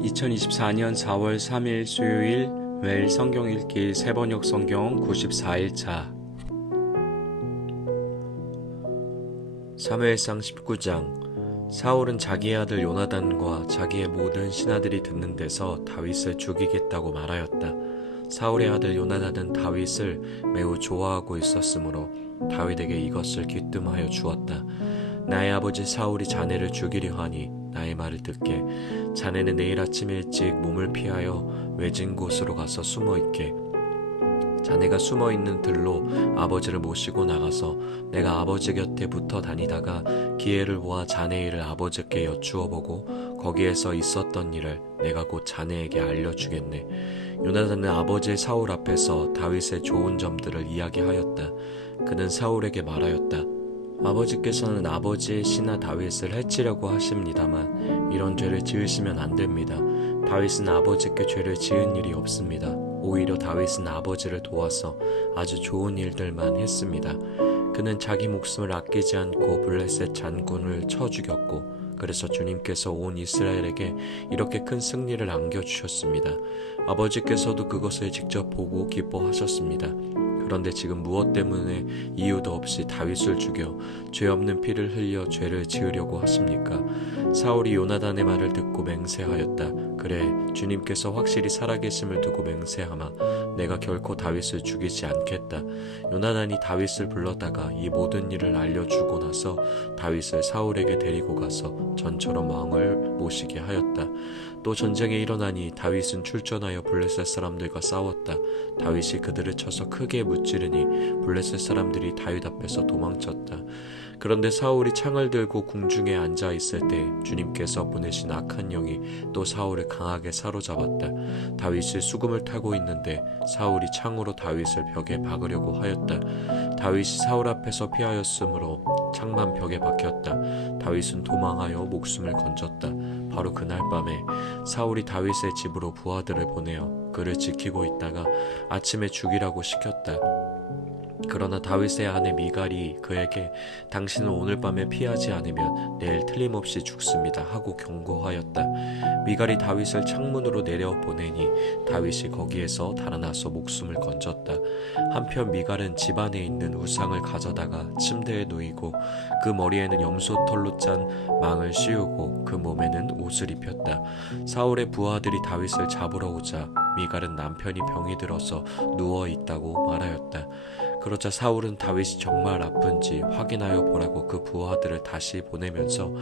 2024년 4월 3일 수요일 매일 성경 읽기 세번역 성경 94일차 사무엘상 19장 사울은 자기의 아들 요나단과 자기의 모든 신하들이 듣는 데서 다윗을 죽이겠다고 말하였다. 사울의 아들 요나단은 다윗을 매우 좋아하고 있었으므로 다윗에게 이것을 귀뜸하여 주었다. 나의 아버지 사울이 자네를 죽이려 하니 나의 말을 듣게. 자네는 내일 아침 일찍 몸을 피하여 외진 곳으로 가서 숨어 있게. 자네가 숨어 있는 들로 아버지를 모시고 나가서 내가 아버지 곁에 붙어 다니다가 기회를 보아 자네 일을 아버지께 여쭈어 보고 거기에서 있었던 일을 내가 곧 자네에게 알려주겠네. 요나단은 아버지 사울 앞에서 다윗의 좋은 점들을 이야기하였다. 그는 사울에게 말하였다. 아버지께서는 아버지의 신하 다윗을 해치려고 하십니다만 이런 죄를 지으시면 안 됩니다. 다윗은 아버지께 죄를 지은 일이 없습니다. 오히려 다윗은 아버지를 도와서 아주 좋은 일들만 했습니다. 그는 자기 목숨을 아끼지 않고 블레셋 장군을 쳐 죽였고 그래서 주님께서 온 이스라엘에게 이렇게 큰 승리를 안겨주셨습니다. 아버지께서도 그것을 직접 보고 기뻐하셨습니다. 그런데 지금 무엇 때문에 이유도 없이 다윗을 죽여 죄 없는 피를 흘려 죄를 지으려고 하십니까? 사울이 요나단의 말을 듣고 맹세하였다. 그래, 주님께서 확실히 살아계심을 두고 맹세하마 내가 결코 다윗을 죽이지 않겠다. 요나단이 다윗을 불렀다가 이 모든 일을 알려주고 나서 다윗을 사울에게 데리고 가서 전처럼 왕을 모시게 하였다. 또 전쟁이 일어나니 다윗은 출전하여 블레셋 사람들과 싸웠다. 다윗이 그들을 쳐서 크게 무찌르니 블레셋 사람들이 다윗 앞에서 도망쳤다. 그런데 사울이 창을 들고 궁중에 앉아 있을 때 주님께서 보내신 악한 영이 또 사울을 강하게 사로잡았다. 다윗이 수금을 타고 있는데 사울이 창으로 다윗을 벽에 박으려고 하였다. 다윗이 사울 앞에서 피하였으므로 창만 벽에 박혔다. 다윗은 도망하여 목숨을 건졌다. 바로 그날 밤에 사울이 다윗의 집으로 부하들을 보내어 그를 지키고 있다가 아침에 죽이라고 시켰다. 그러나 다윗의 아내 미갈이 그에게 당신은 오늘 밤에 피하지 않으면 내일 틀림없이 죽습니다 하고 경고하였다. 미갈이 다윗을 창문으로 내려보내니 다윗이 거기에서 달아나서 목숨을 건졌다. 한편 미갈은 집안에 있는 우상을 가져다가 침대에 누이고 그 머리에는 염소털로 짠 망을 씌우고 그 몸에는 옷을 입혔다. 사울의 부하들이 다윗을 잡으러 오자 미갈은 남편이 병이 들어서 누워있다고 말하였다. 그러자 사울은 다윗이 정말 아픈지 확인하여 보라고 그 부하들을 다시 보내면서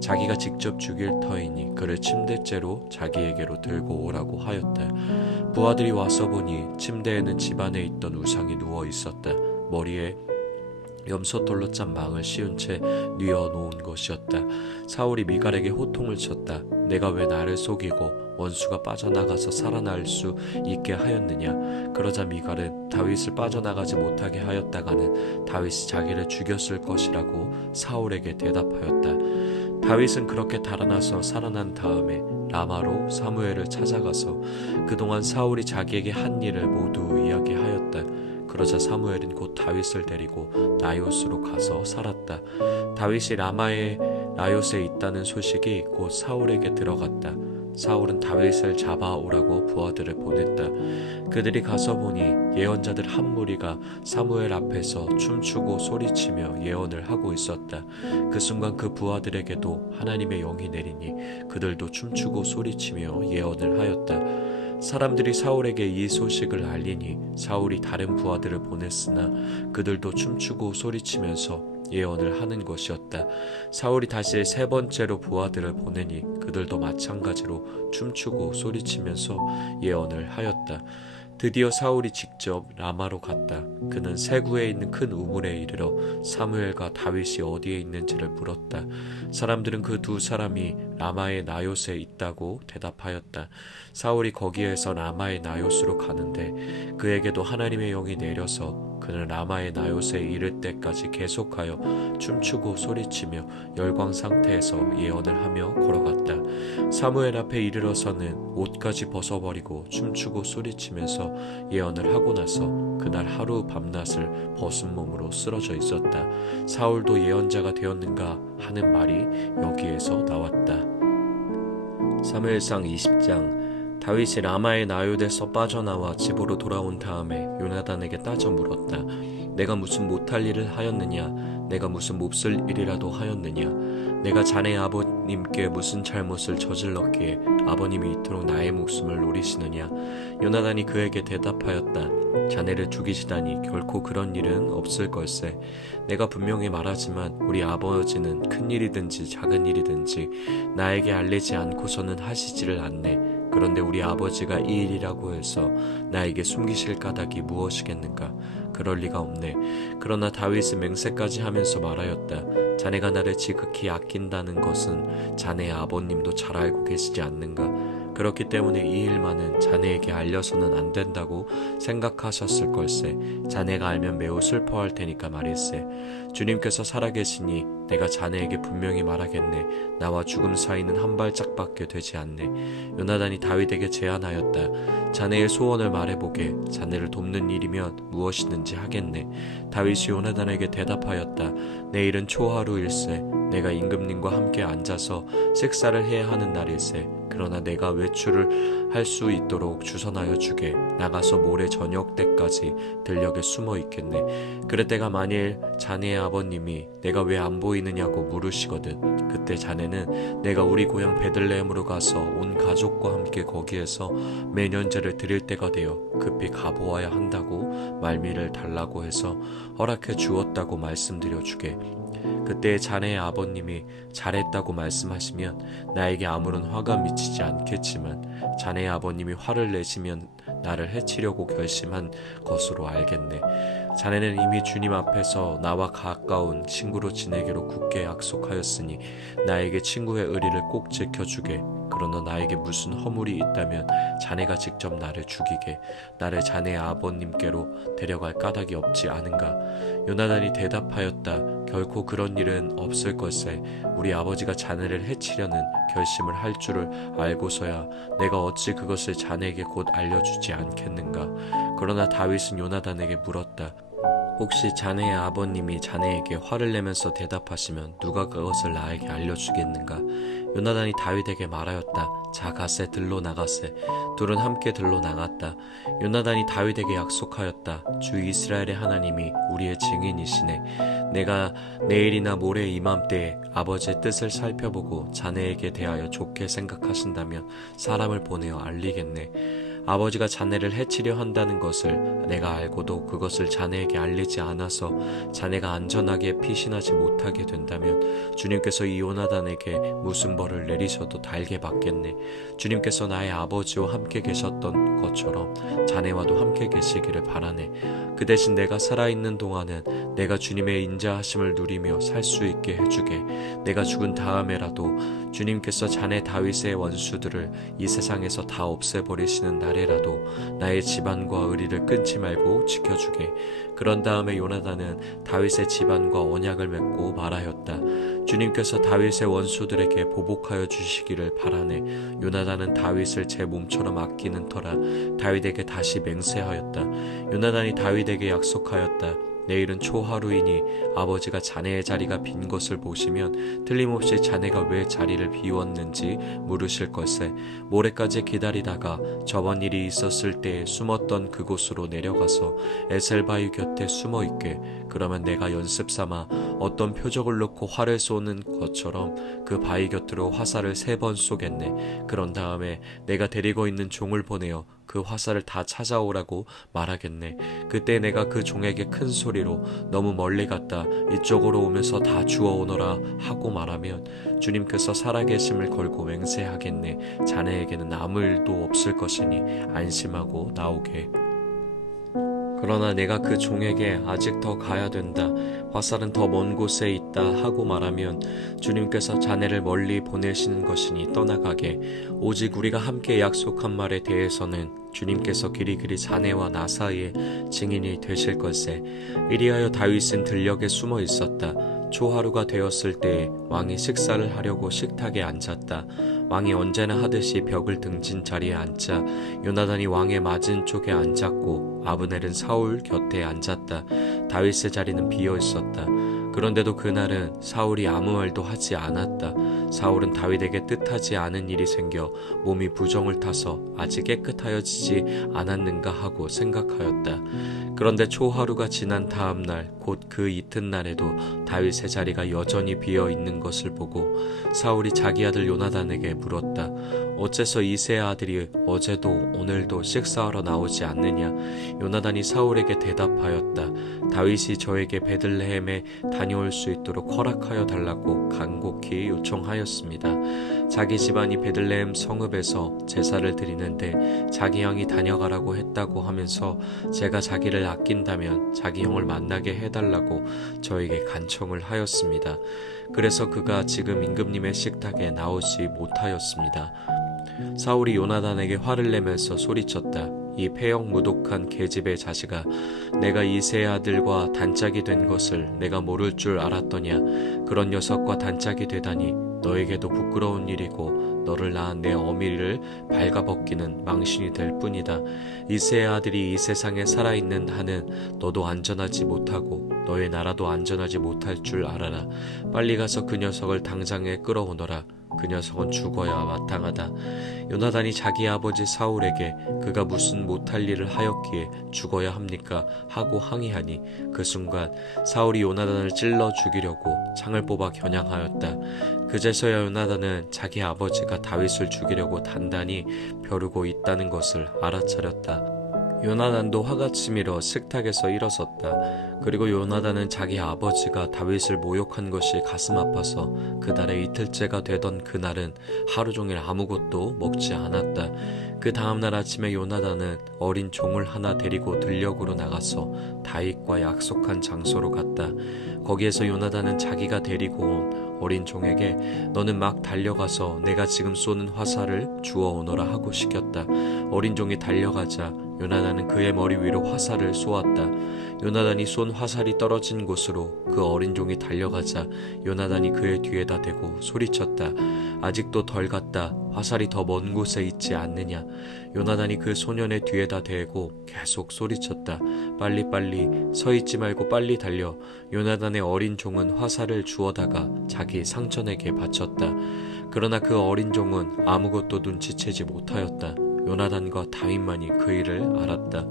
자기가 직접 죽일 터이니 그를 침대째로 자기에게로 들고 오라고 하였다. 부하들이 와서 보니 침대에는 집안에 있던 우상이 누워 있었다. 머리에 염소털로 짠 망을 씌운 채 뉘어놓은 것이었다. 사울이 미갈에게 호통을 쳤다. 내가 왜 나를 속이고 원수가 빠져나가서 살아날 수 있게 하였느냐. 그러자 미갈은 다윗을 빠져나가지 못하게 하였다가는 다윗이 자기를 죽였을 것이라고 사울에게 대답하였다. 다윗은 그렇게 달아나서 살아난 다음에 라마로 사무엘을 찾아가서 그동안 사울이 자기에게 한 일을 모두 이야기하였다. 그러자 사무엘은 곧 다윗을 데리고 나요스로 가서 살았다. 다윗이 라마의 나요스에 있다는 소식이 곧 사울에게 들어갔다. 사울은 다윗을 잡아오라고 부하들을 보냈다. 그들이 가서 보니 예언자들 한 무리가 사무엘 앞에서 춤추고 소리치며 예언을 하고 있었다. 그 순간 그 부하들에게도 하나님의 영이 내리니 그들도 춤추고 소리치며 예언을 하였다. 사람들이 사울에게 이 소식을 알리니 사울이 다른 부하들을 보냈으나 그들도 춤추고 소리치면서 예언을 하는 것이었다. 사울이 다시 세 번째로 부하들을 보내니 그들도 마찬가지로 춤추고 소리치면서 예언을 하였다. 드디어 사울이 직접 라마로 갔다. 그는 세구에 있는 큰 우물에 이르러 사무엘과 다윗이 어디에 있는지를 물었다. 사람들은 그 두 사람이 라마의 나요스에 있다고 대답하였다. 사울이 거기에서 라마의 나요스로 가는데 그에게도 하나님의 영이 내려서 그는 라마의 나요스에 이를 때까지 계속하여 춤추고 소리치며 열광 상태에서 예언을 하며 걸어갔다. 사무엘 앞에 이르러서는 옷까지 벗어버리고 춤추고 소리치면서 예언을 하고 나서 그날 하루 밤낮을 벗은 몸으로 쓰러져 있었다. 사울도 예언자가 되었는가 하는 말이 여기에서 나왔다. 사무엘상 20장. 다윗이 라마의 나요스에서 빠져나와 집으로 돌아온 다음에 요나단에게 따져 물었다. 내가 무슨 못할 일을 하였느냐? 내가 무슨 몹쓸 일이라도 하였느냐? 내가 자네 아버님께 무슨 잘못을 저질렀기에 아버님이 이토록 나의 목숨을 노리시느냐? 요나단이 그에게 대답하였다. 자네를 죽이시다니 결코 그런 일은 없을 걸세. 내가 분명히 말하지만 우리 아버지는 큰 일이든지 작은 일이든지 나에게 알리지 않고서는 하시지를 않네. 그런데 우리 아버지가 이 일이라고 해서 나에게 숨기실 까닭이 무엇이겠는가? 그럴 리가 없네. 그러나 다윗은 맹세까지 하면서 말하였다. 자네가 나를 지극히 아낀다는 것은 자네의 아버님도 잘 알고 계시지 않는가? 그렇기 때문에 이 일만은 자네에게 알려서는 안 된다고 생각하셨을 걸세. 자네가 알면 매우 슬퍼할 테니까 말일세. 주님께서 살아계시니 내가 자네에게 분명히 말하겠네. 나와 죽음 사이는 한 발짝밖에 되지 않네. 요나단이 다윗에게 제안하였다. 자네의 소원을 말해보게. 자네를 돕는 일이면 무엇이든지 하겠네. 다윗이 요나단에게 대답하였다. 내일은 초하루일세. 내가 임금님과 함께 앉아서 식사를 해야 하는 날일세. 그러나 내가 외출을 할 수 있도록 주선하여 주게. 나가서 모레 저녁 때까지 들녘에 숨어 있겠네. 그럴 때가 만일 자네의 아버님이 내가 왜 안 보이느냐고 물으시거든. 그때 자네는 내가 우리 고향 베들레헴으로 가서 온 가족과 함께 거기에서 매년제를 드릴 때가 되어 급히 가보아야 한다고 말미를 달라고 해서 허락해 주었다고 말씀드려 주게. 그때 자네의 아버님이 잘했다고 말씀하시면 나에게 아무런 화가 미치지 않겠지만 자네의 아버님이 화를 내시면 나를 해치려고 결심한 것으로 알겠네. 자네는 이미 주님 앞에서 나와 가까운 친구로 지내기로 굳게 약속하였으니 나에게 친구의 의리를 꼭 지켜주게. 그러나 나에게 무슨 허물이 있다면 자네가 직접 나를 죽이게. 나를 자네의 아버님께로 데려갈 까닭이 없지 않은가? 요나단이 대답하였다. 결코 그런 일은 없을 걸세. 우리 아버지가 자네를 해치려는 결심을 할 줄을 알고서야 내가 어찌 그것을 자네에게 곧 알려주지 않겠는가? 그러나 다윗은 요나단에게 물었다. 혹시 자네의 아버님이 자네에게 화를 내면서 대답하시면 누가 그것을 나에게 알려주겠는가? 요나단이 다윗에게 말하였다. 자, 가세. 들로 나가세. 둘은 함께 들로 나갔다. 요나단이 다윗에게 약속하였다. 주 이스라엘의 하나님이 우리의 증인이시네. 내가 내일이나 모레 이맘때에 아버지의 뜻을 살펴보고 자네에게 대하여 좋게 생각하신다면 사람을 보내어 알리겠네. 아버지가 자네를 해치려 한다는 것을 내가 알고도 그것을 자네에게 알리지 않아서 자네가 안전하게 피신하지 못하게 된다면 주님께서 이 요나단에게 무슨 벌을 내리셔도 달게 받겠네. 주님께서 나의 아버지와 함께 계셨던 것처럼 자네와도 함께 계시기를 바라네. 그 대신 내가 살아있는 동안은 내가 주님의 인자하심을 누리며 살 수 있게 해주게. 내가 죽은 다음에라도 주님께서 자네 다윗의 원수들을 이 세상에서 다 없애버리시는 날에라도 나의 집안과 의리를 끊지 말고 지켜주게. 그런 다음에 요나단은 다윗의 집안과 언약을 맺고 말하였다. 주님께서 다윗의 원수들에게 보복하여 주시기를 바라네. 요나단은 다윗을 제 몸처럼 아끼는 터라 다윗에게 다시 맹세하였다. 요나단이 다윗에게 약속하였다. 내일은 초하루이니 아버지가 자네의 자리가 빈 것을 보시면 틀림없이 자네가 왜 자리를 비웠는지 물으실 걸세. 모레까지 기다리다가 저번 일이 있었을 때에 숨었던 그곳으로 내려가서 에셀바위 곁에 숨어 있게. 그러면 내가 연습 삼아 어떤 표적을 놓고 활을 쏘는 것처럼 그 바위 곁으로 화살을 3번 쏘겠네. 그런 다음에 내가 데리고 있는 종을 보내어 그 화살을 다 찾아오라고 말하겠네. 그때 내가 그 종에게 큰 소리로 너무 멀리 갔다 이쪽으로 오면서 다 주워오너라 하고 말하면 주님께서 살아계심을 걸고 맹세하겠네. 자네에게는 아무 일도 없을 것이니 안심하고 나오게. 그러나 내가 그 종에게 아직 더 가야 된다. 화살은 더 먼 곳에 있다 하고 말하면 주님께서 자네를 멀리 보내시는 것이니 떠나가게. 오직 우리가 함께 약속한 말에 대해서는 주님께서 길이길이 자네와 나 사이에 증인이 되실 것세. 이리하여 다윗은 들녘에 숨어 있었다. 초하루가 되었을 때에 왕이 식사를 하려고 식탁에 앉았다. 왕이 언제나 하듯이 벽을 등진 자리에 앉자 요나단이 왕의 맞은 쪽에 앉았고 아브넬은 사울 곁에 앉았다. 다윗의 자리는 비어 있었다. 그런데도 그날은 사울이 아무 말도 하지 않았다. 사울은 다윗에게 뜻하지 않은 일이 생겨 몸이 부정을 타서 아직 깨끗하여지지 않았는가 하고 생각하였다. 그런데 초하루가 지난 다음 날 곧 그 이튿날에도 다윗의 자리가 여전히 비어 있는 것을 보고 사울이 자기 아들 요나단에게 물었다. 어째서 이새의 아들이 어제도 오늘도 식사하러 나오지 않느냐? 요나단이 사울에게 대답하였다. 다윗이 저에게 베들레헴에 다녀올 수 있도록 허락하여 달라고 간곡히 요청하였습니다. 자기 집안이 베들레헴 성읍에서 제사를 드리는데 자기 형이 다녀가라고 했다고 하면서 제가 자기를 아낀다면 자기 형을 만나게 해달라고 저에게 간청을 하였습니다. 그래서 그가 지금 임금님의 식탁에 나오지 못하였습니다. 사울이 요나단에게 화를 내면서 소리쳤다. 이 폐역무독한 계집의 자식아, 내가 이새의 아들과 단짝이 된 것을 내가 모를 줄 알았더냐? 그런 녀석과 단짝이 되다니 너에게도 부끄러운 일이고 너를 낳은 내 어미를 발가벗기는 망신이 될 뿐이다. 이새의 아들이 이 세상에 살아있는 한은 너도 안전하지 못하고 너의 나라도 안전하지 못할 줄 알아라. 빨리 가서 그 녀석을 당장에 끌어오너라. 그 녀석은 죽어야 마땅하다. 요나단이 자기 아버지 사울에게 그가 무슨 못할 일을 하였기에 죽어야 합니까? 하고 항의하니 그 순간 사울이 요나단을 찔러 죽이려고 창을 뽑아 겨냥하였다. 그제서야 요나단은 자기 아버지가 다윗을 죽이려고 단단히 벼르고 있다는 것을 알아차렸다. 요나단도 화가 치밀어 식탁에서 일어섰다. 그리고 요나단은 자기 아버지가 다윗을 모욕한 것이 가슴 아파서 그달에 이틀째가 되던 그날은 하루 종일 아무것도 먹지 않았다. 그 다음날 아침에 요나단은 어린 종을 하나 데리고 들녘으로 나가서 다윗과 약속한 장소로 갔다. 거기에서 요나단은 자기가 데리고 온 어린 종에게 너는 막 달려가서 내가 지금 쏘는 화살을 주워 오너라 하고 시켰다. 어린 종이 달려가자 요나단은 그의 머리 위로 화살을 쏘았다. 요나단이 쏜 화살이 떨어진 곳으로 그 어린 종이 달려가자 요나단이 그의 뒤에다 대고 소리쳤다. 아직도 덜 갔다. 화살이 더 먼 곳에 있지 않느냐? 요나단이 그 소년의 뒤에다 대고 계속 소리쳤다. 빨리빨리 서 있지 말고 빨리 달려. 요나단의 어린 종은 화살을 주워다가 자기 상전에게 바쳤다. 그러나 그 어린 종은 아무것도 눈치채지 못하였다. 요나단과 다윗만이 그 일을 알았다.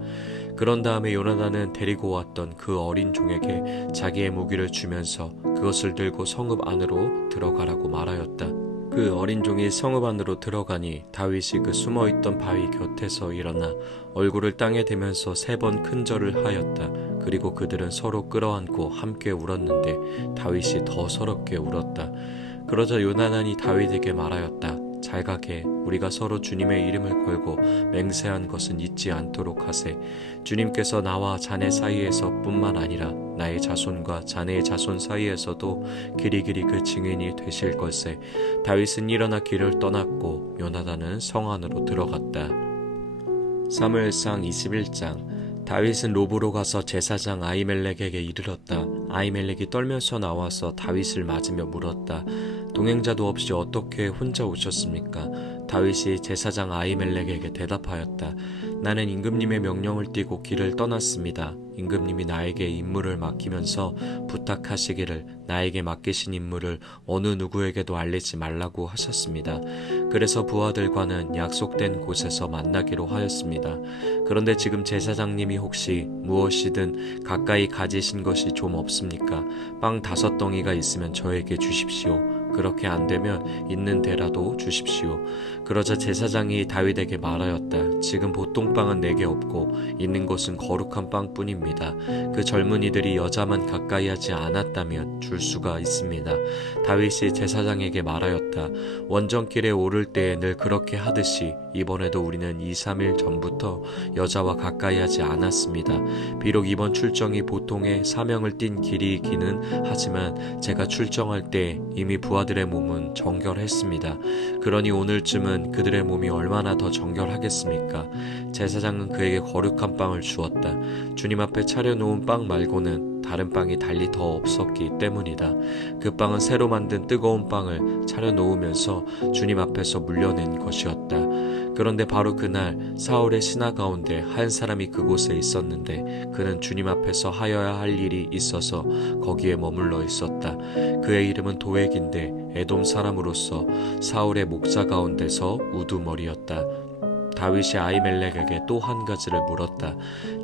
그런 다음에 요나단은 데리고 왔던 그 어린 종에게 자기의 무기를 주면서 그것을 들고 성읍 안으로 들어가라고 말하였다. 그 어린 종이 성읍 안으로 들어가니 다윗이 그 숨어있던 바위 곁에서 일어나 얼굴을 땅에 대면서 3번 큰절을 하였다. 그리고 그들은 서로 끌어안고 함께 울었는데 다윗이 더 서럽게 울었다. 그러자 요나단이 다윗에게 말하였다. 잘 가게 우리가 서로 주님의 이름을 걸고 맹세한 것은 잊지 않도록 하세. 주님께서 나와 자네 사이에서 뿐만 아니라 나의 자손과 자네의 자손 사이에서도 길이길이 그 증인이 되실 것세. 다윗은 일어나 길을 떠났고 요나단은 성 안으로 들어갔다. 사무엘상 21장. 다윗은 노브로 가서 제사장 아히멜렉에게 이르렀다. 아히멜렉이 떨면서 나와서 다윗을 맞으며 물었다. 동행자도 없이 어떻게 혼자 오셨습니까? 다윗이 제사장 아히멜렉에게 대답하였다. 나는 임금님의 명령을 띠고 길을 떠났습니다. 임금님이 나에게 임무를 맡기면서 부탁하시기를 나에게 맡기신 임무를 어느 누구에게도 알리지 말라고 하셨습니다. 그래서 부하들과는 약속된 곳에서 만나기로 하였습니다. 그런데 지금 제사장님이 혹시 무엇이든 가까이 가지신 것이 좀 없습니까? 빵 5덩이가 있으면 저에게 주십시오. 그렇게 안 되면 있는 데라도 주십시오. 그러자 제사장이 다윗에게 말하였다. 지금 보통 빵은 내게 없고 있는 것은 거룩한 빵뿐입니다. 그 젊은이들이 여자만 가까이 하지 않았다면 줄 수가 있습니다. 다윗이 제사장에게 말하였다. 원정길에 오를 때에 늘 그렇게 하듯이 이번에도 우리는 2, 3일 전부터 여자와 가까이 하지 않았습니다. 비록 이번 출정이 보통의 사명을 띈 길이기는 하지만 제가 출정할 때 이미 부하들의 몸은 정결했습니다. 그러니 오늘쯤은 그들의 몸이 얼마나 더 정결하겠습니까? 제사장은 그에게 거룩한 빵을 주었다. 주님 앞에 차려놓은 빵 말고는 다른 빵이 달리 더 없었기 때문이다. 그 빵은 새로 만든 뜨거운 빵을 차려놓으면서 주님 앞에서 물려낸 것이었다. 그런데 바로 그날 사울의 신하 가운데 한 사람이 그곳에 있었는데 그는 주님 앞에서 하여야 할 일이 있어서 거기에 머물러 있었다. 그의 이름은 도액인데 에돔 사람으로서 사울의 목자 가운데서 우두머리였다. 다윗이 아히멜렉에게 또 한 가지를 물었다.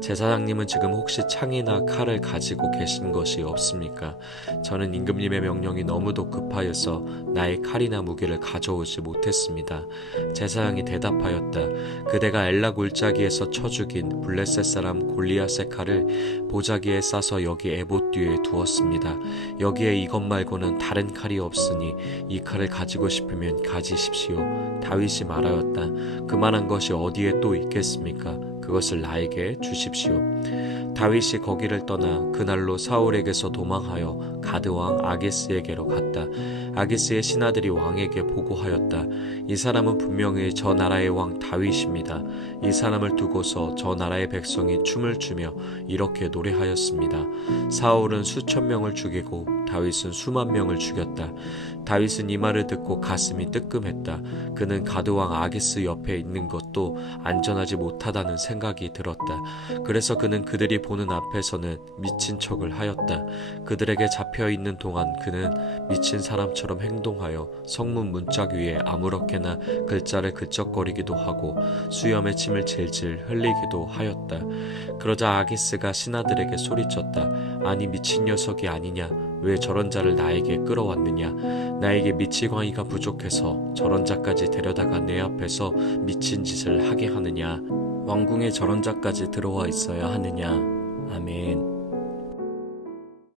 제사장님은 지금 혹시 창이나 칼을 가지고 계신 것이 없습니까? 저는 임금님의 명령이 너무도 급하여서 나의 칼이나 무기를 가져오지 못했습니다. 제사장이 대답하였다. 그대가 엘라 골짜기에서 쳐 죽인 블레셋 사람 골리앗의 칼을 보자기에 싸서 여기 에봇 뒤에 두었습니다. 여기에 이것 말고는 다른 칼이 없으니 이 칼을 가지고 싶으면 가지십시오. 다윗이 말하였다. 그만한 것이 어디에 또 있겠습니까? 그것을 나에게 주십시오. 다윗이 거기를 떠나 그날로 사울에게서 도망하여 가드왕 아게스에게로 갔다. 아게스의 신하들이 왕에게 보고하였다. 이 사람은 분명히 저 나라의 왕 다윗입니다. 이 사람을 두고서 저 나라의 백성이 춤을 추며 이렇게 노래하였습니다. 사울은 수천 명을 죽이고 다윗은 수만 명을 죽였다. 다윗은 이 말을 듣고 가슴이 뜨끔했다. 그는 가드왕 아게스 옆에 있는 것도 안전하지 못하다는 생각이 들었다. 그래서 그는 그들이 보는 앞에서는 미친 척을 하였다. 그들에게 잡혀있는 동안 그는 미친 사람처럼 행동하여 성문 문짝 위에 아무렇게나 글자를 그적거리기도 하고 수염에 침을 질질 흘리기도 하였다. 그러자 아기스가 신하들에게 소리쳤다. 아니 미친 녀석이 아니냐? 왜 저런 자를 나에게 끌어왔느냐? 나에게 미치광이가 부족해서 저런 자까지 데려다가 내 앞에서 미친 짓을 하게 하느냐? 왕궁에 저런 자까지 들어와 있어야 하느냐? 아멘.